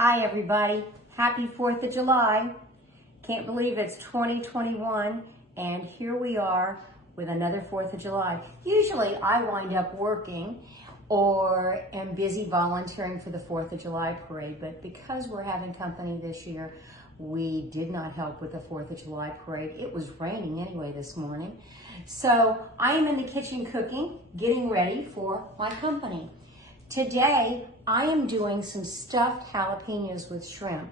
Hi everybody, happy 4th of July. Can't believe it's 2021 and here we are with another 4th of July. Usually I wind up working or am busy volunteering for the 4th of July parade, but because we're having company this year, we did not help with the 4th of July parade. It was raining anyway this morning. So I am in the kitchen cooking, getting ready for my company. Today, I am doing some stuffed jalapenos with shrimp.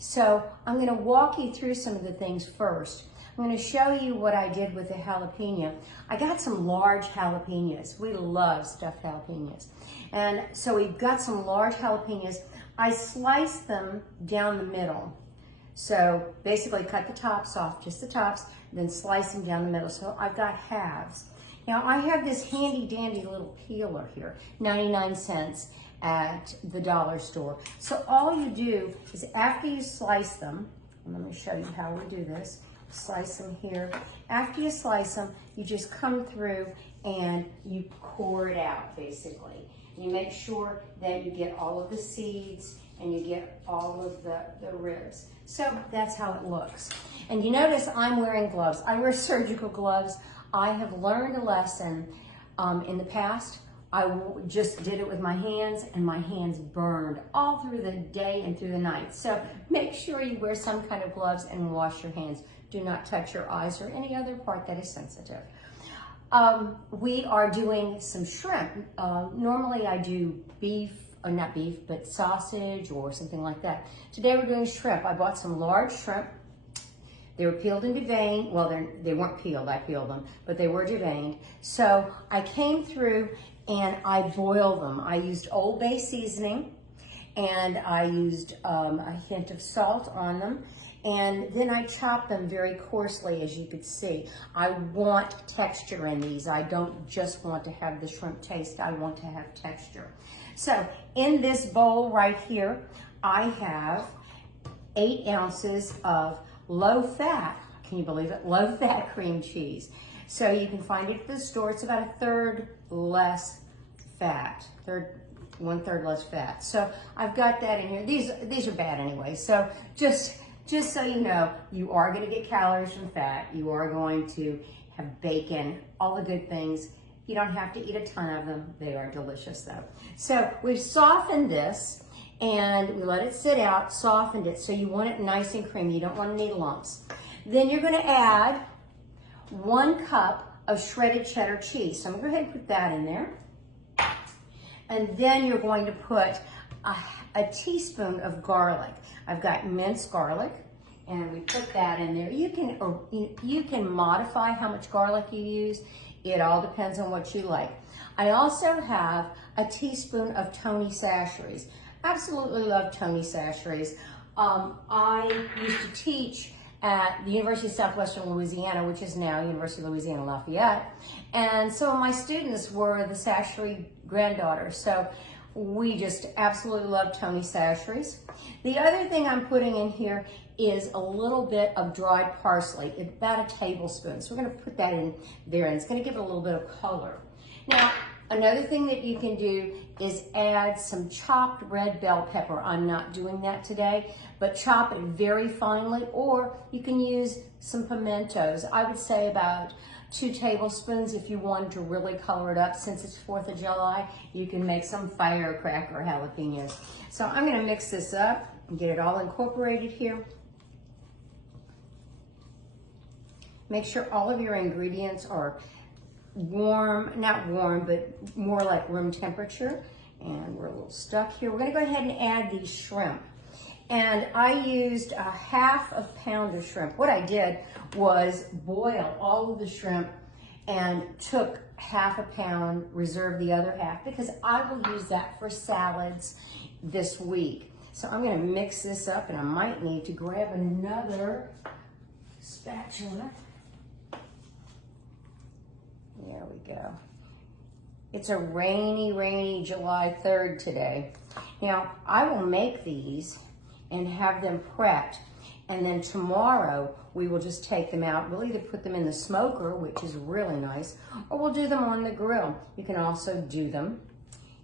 So I'm going to walk you through some of the things first. I'm going to show you what I did with the jalapeno. I got some large jalapenos. We love stuffed jalapenos. And so we've got some large jalapenos. I sliced them down the middle. So basically cut the tops off, just the tops, then slice them down the middle. So I've got halves. Now I have this handy dandy little peeler here, 99 cents at the dollar store. So all you do is after you slice them, and let me show you how we do this, slice them here. After you slice them, you just come through and you core it out basically. You make sure that you get all of the seeds and you get all of the ribs. So that's how it looks. And you notice I'm wearing gloves. I wear surgical gloves. I have learned a lesson in the past. I just did it with my hands and my hands burned all through the day and through the night. So make sure you wear some kind of gloves and wash your hands. Do not touch your eyes or any other part that is sensitive. We are doing some shrimp. Normally I do beef, or not beef, but sausage or something like that. Today we're doing shrimp. I bought some large shrimp. They were peeled and deveined. Well, they weren't peeled, I peeled them, but they were deveined. So I came through and I boiled them. I used Old Bay seasoning and I used a hint of salt on them. And then I chopped them very coarsely, as you could see. I want texture in these. I don't just want to have the shrimp taste, I want to have texture. So in this bowl right here, I have 8 ounces of low fat, can you believe it? Low fat cream cheese. So you can find it at the store. It's about 1/3 less fat, 1/3 less fat. So I've got that in here. These are bad anyway. So just so you know, you are going to get calories from fat. You are going to have bacon, all the good things. You don't have to eat a ton of them. They are delicious though. So we've softened this and we let it sit out, softened it, so you want it nice and creamy. You don't want any lumps. Then you're gonna add 1 cup of shredded cheddar cheese. So I'm gonna go ahead and put that in there. And then you're going to put a teaspoon of garlic. I've got minced garlic, and we put that in there. You can modify how much garlic you use. It all depends on what you like. I also have a teaspoon of Tony Chachere's. Absolutely love Tony Chachere's. I used to teach at the University of Southwestern Louisiana, which is now University of Louisiana Lafayette. And some of my students were the Chachere granddaughters. So we just absolutely love Tony Chachere's. The other thing I'm putting in here is a little bit of dried parsley, about a tablespoon. So we're gonna put that in there and it's gonna give it a little bit of color. Now, another thing that you can do is add some chopped red bell pepper. I'm not doing that today, but chop it very finely, or you can use some pimentos. I would say about 2 tablespoons if you wanted to really color it up. Since it's 4th of July, you can make some firecracker jalapenos. So I'm gonna mix this up and get it all incorporated here. Make sure all of your ingredients are warm, not warm, but more like room temperature. And we're a little stuck here. We're gonna go ahead and add these shrimp. And I used a 1/2 pound of shrimp. What I did was boil all of the shrimp and took 1/2 pound, reserved the other half, because I will use that for salads this week. So I'm gonna mix this up, and I might need to grab another spatula. There we go. It's a rainy July 3rd today. Now, I will make these and have them prepped, and then tomorrow we will just take them out. We'll either put them in the smoker, which is really nice, or we'll do them on the grill. You can also do them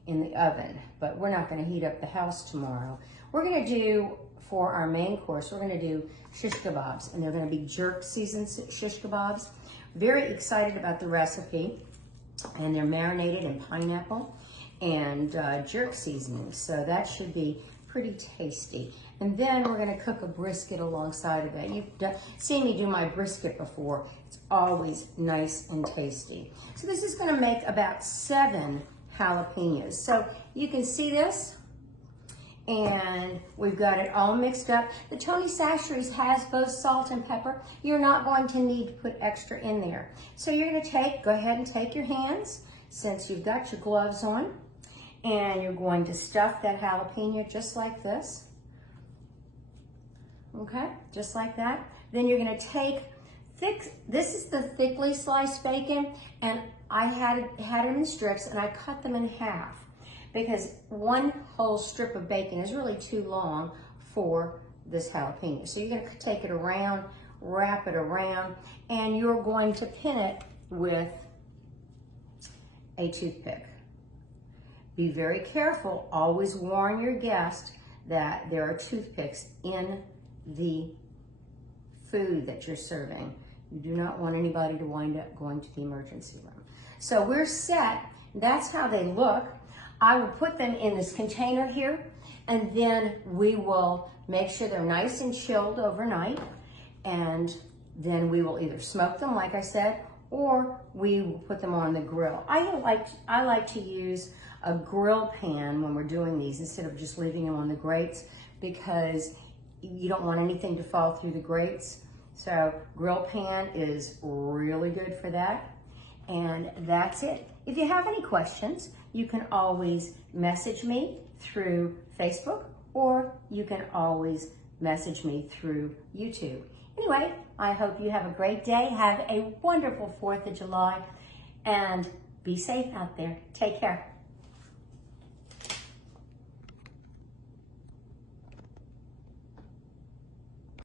in the oven, but we're not gonna heat up the house tomorrow. We're gonna do, for our main course, we're gonna do shish kebabs, and they're gonna be jerk seasoned shish kebabs. Very excited about the recipe, and they're marinated in pineapple and jerk seasoning, so that should be pretty tasty. And then we're gonna cook a brisket alongside of it. You've seen me do my brisket before. It's always nice and tasty. So this is gonna make about 7 jalapenos. So you can see this, and we've got it all mixed up. The Tony Chachere's has both salt and pepper. You're not going to need to put extra in there. So you're gonna go ahead and take your hands, since you've got your gloves on, and you're going to stuff that jalapeno just like this. Okay, just like that. Then you're gonna take this is the thickly sliced bacon, and I had them in strips, and I cut them in half because one whole strip of bacon is really too long for this jalapeno. So you're gonna take it around, wrap it around, and you're going to pin it with a toothpick. Be very careful, always warn your guest that there are toothpicks in the food that you're serving. You do not want anybody to wind up going to the emergency room. So we're set, that's how they look. I will put them in this container here, and then we will make sure they're nice and chilled overnight, and then we will either smoke them, like I said, or we will put them on the grill. I like to use a grill pan when we're doing these instead of just leaving them on the grates, because you don't want anything to fall through the grates. So grill pan is really good for that. And that's it. If you have any questions, you can always message me through Facebook, or you can always message me through YouTube. Anyway, I hope you have a great day. Have a wonderful 4th of July, and be safe out there. Take care.